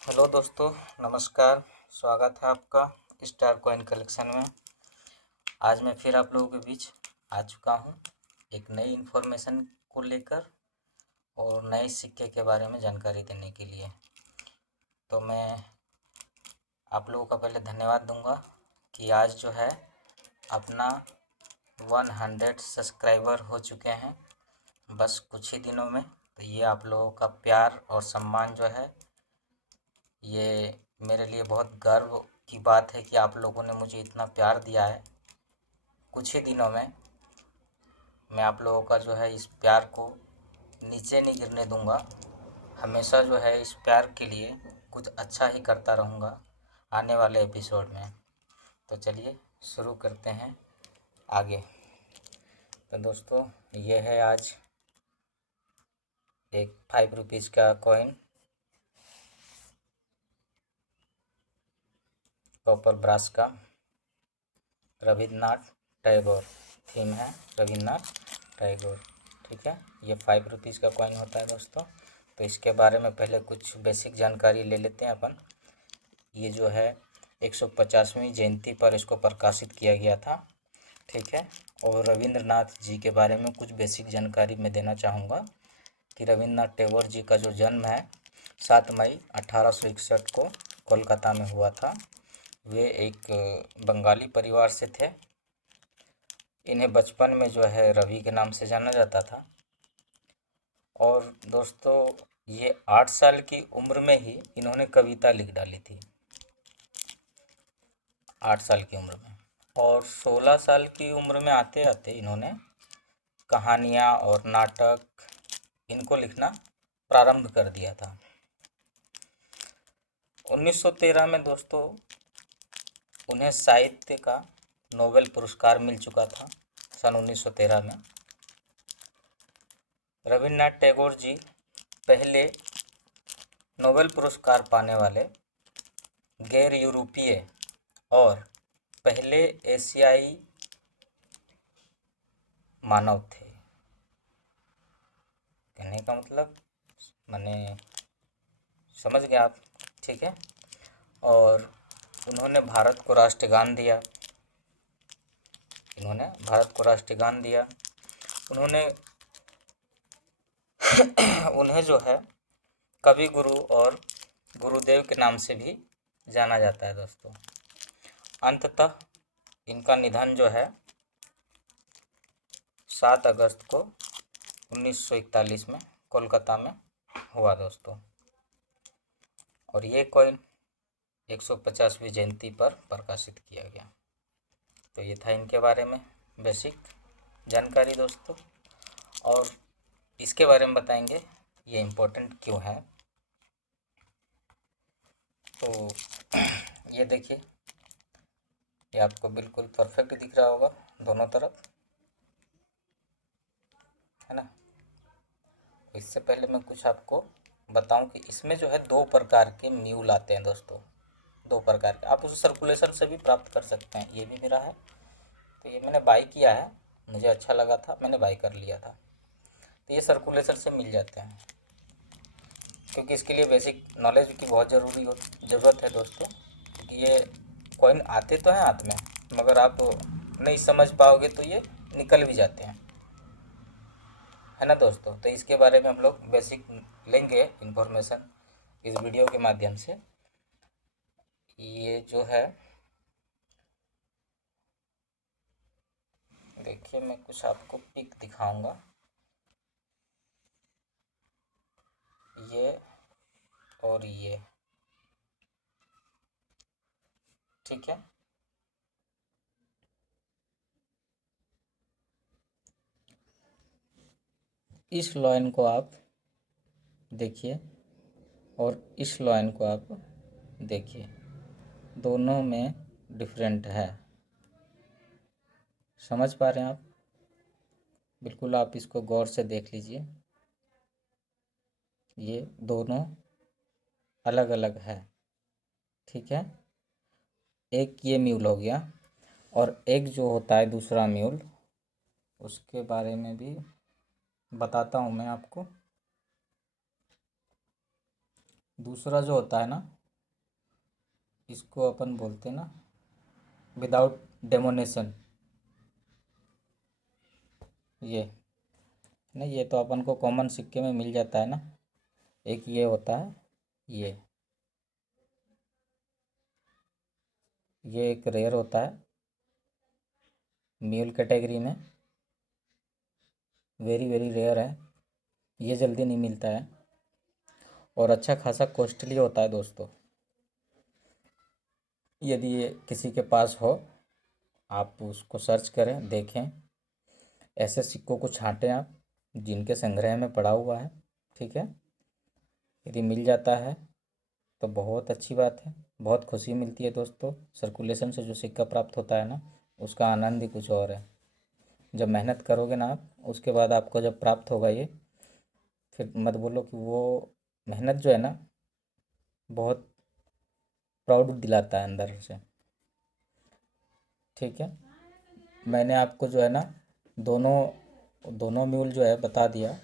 Hello दोस्तों, नमस्कार। स्वागत है आपका स्टार कॉइन कलेक्शन में। आज मैं फिर आप लोगों के बीच आ चुका हूँ एक नई इन्फॉर्मेशन को लेकर और नए सिक्के के बारे में जानकारी देने के लिए। तो मैं आप लोगों का पहले धन्यवाद दूंगा कि आज जो है अपना 100 सब्सक्राइबर हो चुके हैं बस कुछ ही दिनों में। तो ये आप लोगों का प्यार और सम्मान जो है ये मेरे लिए बहुत गर्व की बात है कि आप लोगों ने मुझे इतना प्यार दिया है। कुछ ही दिनों में मैं आप लोगों का जो है इस प्यार को नीचे नहीं गिरने दूंगा। हमेशा जो है इस प्यार के लिए कुछ अच्छा ही करता रहूँगा आने वाले एपिसोड में। तो चलिए शुरू करते हैं आगे। तो दोस्तों, ये है आज एक 5 रुपीज़ का कॉइन, कॉपर ब्रास का, रविन्द्रनाथ टैगोर थीम है, रविन्द्रनाथ टैगोर। ठीक है, ये 5 रुपीज़ का कॉइन होता है दोस्तों। तो इसके बारे में पहले कुछ बेसिक जानकारी ले लेते हैं अपन। ये जो है 150वीं जयंती पर इसको प्रकाशित किया गया था। ठीक है, और रविंद्रनाथ जी के बारे में कुछ बेसिक जानकारी मैं देना चाहूँगा कि रविन्द्रनाथ टैगोर जी का जो जन्म है 7 मई 1861 को कोलकाता में हुआ था। वे एक बंगाली परिवार से थे। इन्हें बचपन में जो है रवि के नाम से जाना जाता था। और दोस्तों, ये 8 साल की उम्र में ही इन्होंने कविता लिख डाली थी, 8 साल की उम्र में। और 16 साल की उम्र में आते आते इन्होंने कहानियाँ और नाटक इनको लिखना प्रारंभ कर दिया था। 1913 में दोस्तों उन्हें साहित्य का नोबेल पुरस्कार मिल चुका था। सन 1913 में रविन्द्रनाथ टैगोर जी पहले नोबेल पुरस्कार पाने वाले गैर यूरोपीय और पहले एशियाई मानव थे। कहने का मतलब माने समझ गए आप। ठीक है, और उन्होंने भारत को राष्ट्रगान दिया। उन्होंने उन्हें जो है कवि गुरु और गुरुदेव के नाम से भी जाना जाता है दोस्तों। अंततः इनका निधन जो है 7 अगस्त को 1941 में कोलकाता में हुआ दोस्तों। और ये कॉइन 150वीं जयंती पर प्रकाशित किया गया। तो ये था इनके बारे में बेसिक जानकारी दोस्तों। और इसके बारे में बताएंगे ये इम्पोर्टेंट क्यों है। तो ये देखिए, ये आपको बिल्कुल परफेक्ट दिख रहा होगा दोनों तरफ, है ना। इससे पहले मैं कुछ आपको बताऊं कि इसमें जो है 2 प्रकार के म्यूल आते हैं दोस्तों। 2 प्रकार के, आप उसे सर्कुलेशन से भी प्राप्त कर सकते हैं। ये भी मेरा है, तो ये मैंने बाई किया है, मुझे अच्छा लगा था, मैंने बाई कर लिया था। तो ये सर्कुलेशन से मिल जाते हैं, क्योंकि इसके लिए बेसिक नॉलेज की बहुत ज़रूरत है दोस्तों। क्योंकि ये कॉइन आते तो हैं हाथ में, मगर आप नहीं समझ पाओगे तो ये निकल भी जाते हैं, है ना दोस्तों। तो इसके बारे में हम लोग बेसिक लेंगे इन्फॉर्मेशन इस वीडियो के माध्यम से। ये जो है देखिए, मैं कुछ आपको पिक दिखाऊंगा। ये और ये, ठीक है। इस लाइन को आप देखिए और इस लाइन को आप देखिए, दोनों में डिफरेंट है। समझ पा रहे हैं आप? बिल्कुल, आप इसको गौर से देख लीजिए, ये दोनों अलग अलग है। ठीक है, एक ये म्यूल हो गया, और एक जो होता है दूसरा म्यूल, उसके बारे में भी बताता हूँ मैं आपको। दूसरा जो होता है ना, इसको अपन बोलते हैं ना विदाउट डेमोनेशन। ये नहीं, ये तो अपन को कॉमन सिक्के में मिल जाता है ना। एक ये होता है, ये एक रेयर होता है म्यूल कैटेगरी में, वेरी वेरी रेयर है, ये जल्दी नहीं मिलता है और अच्छा खासा कॉस्टली होता है दोस्तों। यदि ये किसी के पास हो, आप उसको सर्च करें, देखें, ऐसे सिक्कों को छांटें आप जिनके संग्रह में पड़ा हुआ है। ठीक है, यदि मिल जाता है तो बहुत अच्छी बात है, बहुत खुशी मिलती है दोस्तों। सर्कुलेशन से जो सिक्का प्राप्त होता है ना, उसका आनंद ही कुछ और है। जब मेहनत करोगे ना आप, उसके बाद आपको जब प्राप्त होगा ये, फिर मत बोलो कि वो मेहनत जो है ना, बहुत प्राउड दिलाता है अंदर से। ठीक है, मैंने आपको जो है ना दोनों दोनों म्यूल जो है बता दिया।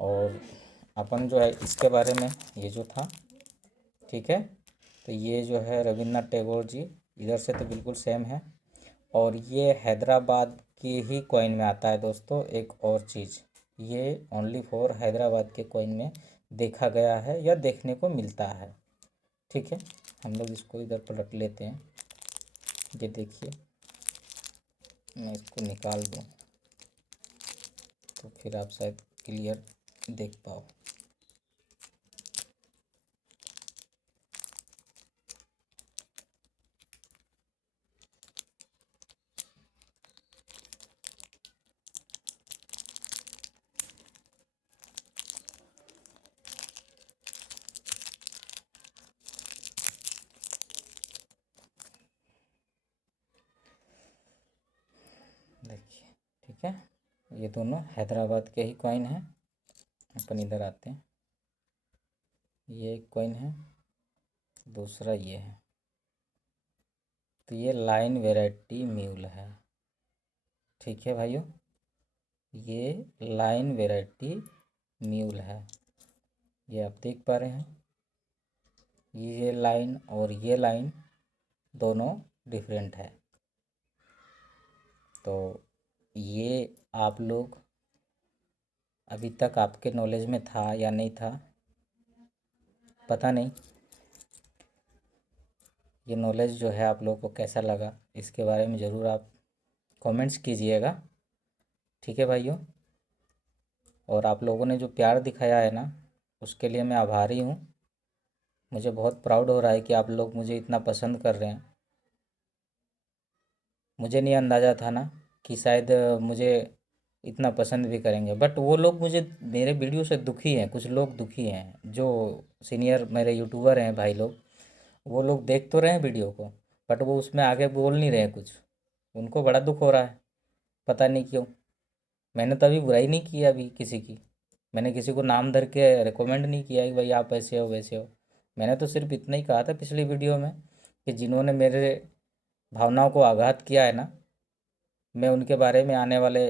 और अपन जो है इसके बारे में ये जो था, ठीक है, तो ये जो है रविन्द्रनाथ टैगोर जी, इधर से तो बिल्कुल सेम है। और ये हैदराबाद की ही कॉइन में आता है दोस्तों। एक और चीज़, ये ओनली फॉर हैदराबाद के कॉइन में देखा गया है या देखने को मिलता है। ठीक है, हम लोग इसको इधर पर रख लेते हैं। ये देखिए, मैं इसको निकाल दूँ तो फिर आप शायद क्लियर देख पाओ। देखिए, ठीक है, ये दोनों हैदराबाद के ही कॉइन हैं। अपन इधर आते हैं, ये एक कॉइन है, दूसरा ये है। तो ये लाइन वैरायटी म्यूल है। ठीक है भाइयों, ये लाइन वैरायटी म्यूल है, ये आप देख पा रहे हैं। ये लाइन और ये लाइन दोनों डिफरेंट है। तो ये आप लोग अभी तक आपके नॉलेज में था या नहीं था, पता नहीं। ये नॉलेज जो है आप लोगों को कैसा लगा, इसके बारे में ज़रूर आप कमेंट्स कीजिएगा। ठीक है भाइयों, और आप लोगों ने जो प्यार दिखाया है ना, उसके लिए मैं आभारी हूँ। मुझे बहुत प्राउड हो रहा है कि आप लोग मुझे इतना पसंद कर रहे हैं। मुझे नहीं अंदाज़ा था ना कि शायद मुझे इतना पसंद भी करेंगे, बट वो लोग मुझे मेरे वीडियो से दुखी हैं, कुछ लोग दुखी हैं जो सीनियर मेरे यूट्यूबर हैं भाई लोग। वो लोग देख तो रहे हैं वीडियो को, बट वो उसमें आगे बोल नहीं रहे हैं कुछ। उनको बड़ा दुख हो रहा है, पता नहीं क्यों। मैंने तो अभी बुराई नहीं की है अभी किसी की, मैंने किसी को नाम धर के रिकमेंड नहीं किया कि भाई आप ऐसे हो वैसे हो। मैंने तो सिर्फ इतना ही कहा था पिछली वीडियो में कि जिन्होंने मेरे भावनाओं को आघात किया है ना, मैं उनके बारे में आने वाले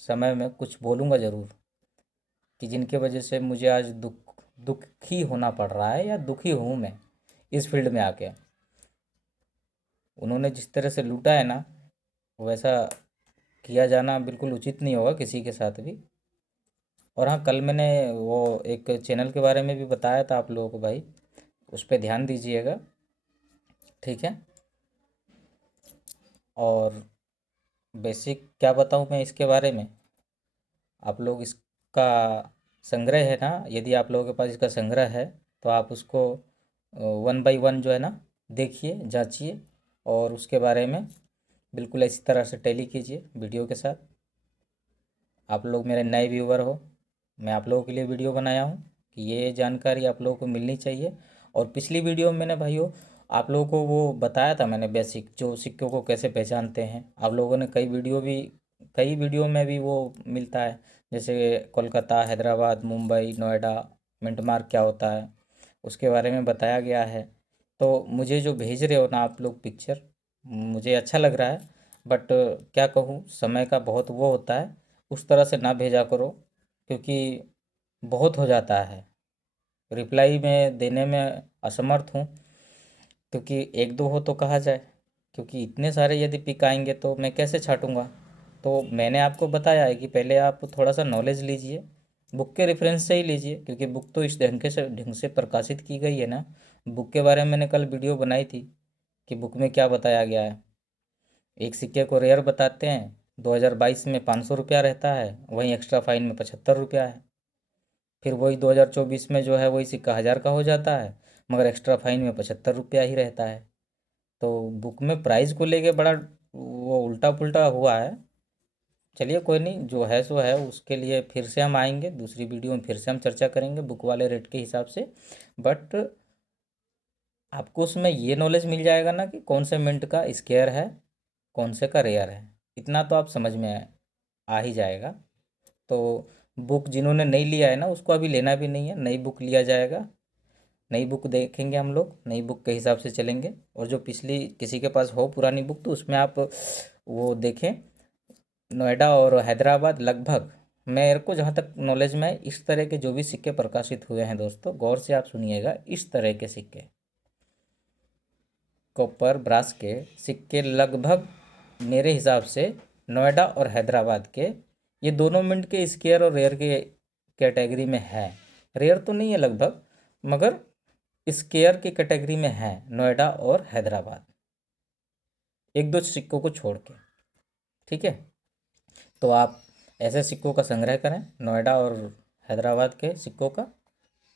समय में कुछ बोलूँगा ज़रूर, कि जिनके वजह से मुझे आज दुखी होना पड़ रहा है या दुखी हूँ मैं इस फील्ड में आके। उन्होंने जिस तरह से लूटा है ना, वैसा किया जाना बिल्कुल उचित नहीं होगा किसी के साथ भी। और हाँ, कल मैंने वो एक चैनल के बारे में भी बताया था आप लोगों को भाई, उस पर ध्यान दीजिएगा। ठीक है, और बेसिक क्या बताऊँ मैं इसके बारे में, आप लोग इसका संग्रह है ना, यदि आप लोगों के पास इसका संग्रह है तो आप उसको वन बाय वन जो है ना देखिए, जांचिए, और उसके बारे में बिल्कुल इसी तरह से टैली कीजिए वीडियो के साथ। आप लोग मेरे नए व्यूवर हो, मैं आप लोगों के लिए वीडियो बनाया हूँ कि ये जानकारी आप लोगों को मिलनी चाहिए। और पिछली वीडियो में मैंने भाइयों आप लोगों को वो बताया था, मैंने बेसिक जो सिक्कों को कैसे पहचानते हैं। आप लोगों ने कई वीडियो में भी वो मिलता है, जैसे कोलकाता, हैदराबाद, मुंबई, नोएडा, मिंट मार्क क्या होता है, उसके बारे में बताया गया है। तो मुझे जो भेज रहे हो ना आप लोग पिक्चर, मुझे अच्छा लग रहा है, बट क्या कहूँ, समय का बहुत वो होता है। उस तरह से ना भेजा करो, क्योंकि बहुत हो जाता है, रिप्लाई में देने में असमर्थ हूँ, क्योंकि एक दो हो तो कहा जाए, क्योंकि इतने सारे यदि पिक आएंगे तो मैं कैसे छांटूंगा। तो मैंने आपको बताया है कि पहले आप थोड़ा सा नॉलेज लीजिए, बुक के रेफरेंस से ही लीजिए, क्योंकि बुक तो इस ढंग से प्रकाशित की गई है ना। बुक के बारे में मैंने कल वीडियो बनाई थी कि बुक में क्या बताया गया है। एक सिक्के को रेयर बताते हैं, 2022 में 500 रुपया रहता है, वहीं एक्स्ट्रा फाइन में 75 रुपया है। फिर वही 2024 में जो है वही सिक्का 1000 का हो जाता है, मगर एक्स्ट्रा फाइन में 75 रुपया ही रहता है। तो बुक में प्राइस को लेके बड़ा वो उल्टा पुल्टा हुआ है। चलिए कोई नहीं, जो है सो है, उसके लिए फिर से हम आएंगे, दूसरी वीडियो में फिर से हम चर्चा करेंगे बुक वाले रेट के हिसाब से। बट आपको उसमें ये नॉलेज मिल जाएगा ना कि कौन से मिंट का स्केयर है, कौन से का रेयर है, इतना तो आप समझ में आ ही जाएगा। तो बुक जिन्होंने नहीं लिया है ना, उसको अभी लेना भी नहीं है, नई बुक लिया जाएगा। नई बुक देखेंगे हम लोग, नई बुक के हिसाब से चलेंगे। और जो पिछली किसी के पास हो पुरानी बुक, तो उसमें आप वो देखें। नोएडा और हैदराबाद लगभग, मेरे को जहाँ तक नॉलेज में है, इस तरह के जो भी सिक्के प्रकाशित हुए हैं दोस्तों, गौर से आप सुनिएगा, इस तरह के सिक्के, कॉपर ब्रास के सिक्के लगभग मेरे हिसाब से नोएडा और हैदराबाद के, ये दोनों मिनट के स्केयर और रेयर के कैटेगरी में है। रेयर तो नहीं है लगभग, मगर स्केयर की कैटेगरी में है नोएडा और हैदराबाद, एक दो सिक्कों को छोड़ के। ठीक है, तो आप ऐसे सिक्कों का संग्रह करें, नोएडा और हैदराबाद के सिक्कों का।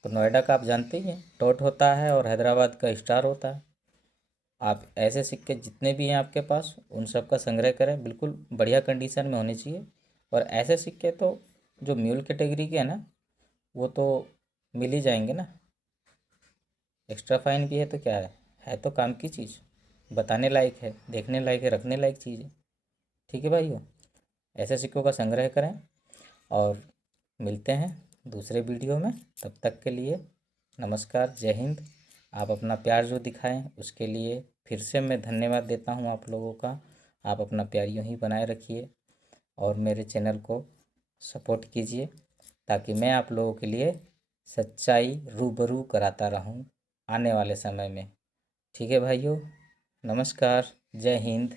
तो नोएडा का आप जानते ही हैं, डॉट होता है, और हैदराबाद का स्टार होता है। आप ऐसे सिक्के जितने भी हैं आपके पास, उन सब का संग्रह करें, बिल्कुल बढ़िया कंडीशन में होने चाहिए। और ऐसे सिक्के तो जो म्यूल कैटेगरी के हैं ना, वो तो मिल ही जाएंगे ना। एक्स्ट्रा फाइन भी है तो क्या है तो काम की चीज़, बताने लायक है, देखने लायक है, रखने लायक चीज़ है। ठीक है भाइयों, ऐसे सिक्कों का संग्रह करें, और मिलते हैं दूसरे वीडियो में। तब तक के लिए नमस्कार, जय हिंद। आप अपना प्यार जो दिखाएं उसके लिए फिर से मैं धन्यवाद देता हूं आप लोगों का। आप अपना प्यार यूं ही बनाए रखिए, और मेरे चैनल को सपोर्ट कीजिए, ताकि मैं आप लोगों के लिए सच्चाई रूबरू कराता रहूं आने वाले समय में। ठीक है भाइयों, नमस्कार, जय हिंद।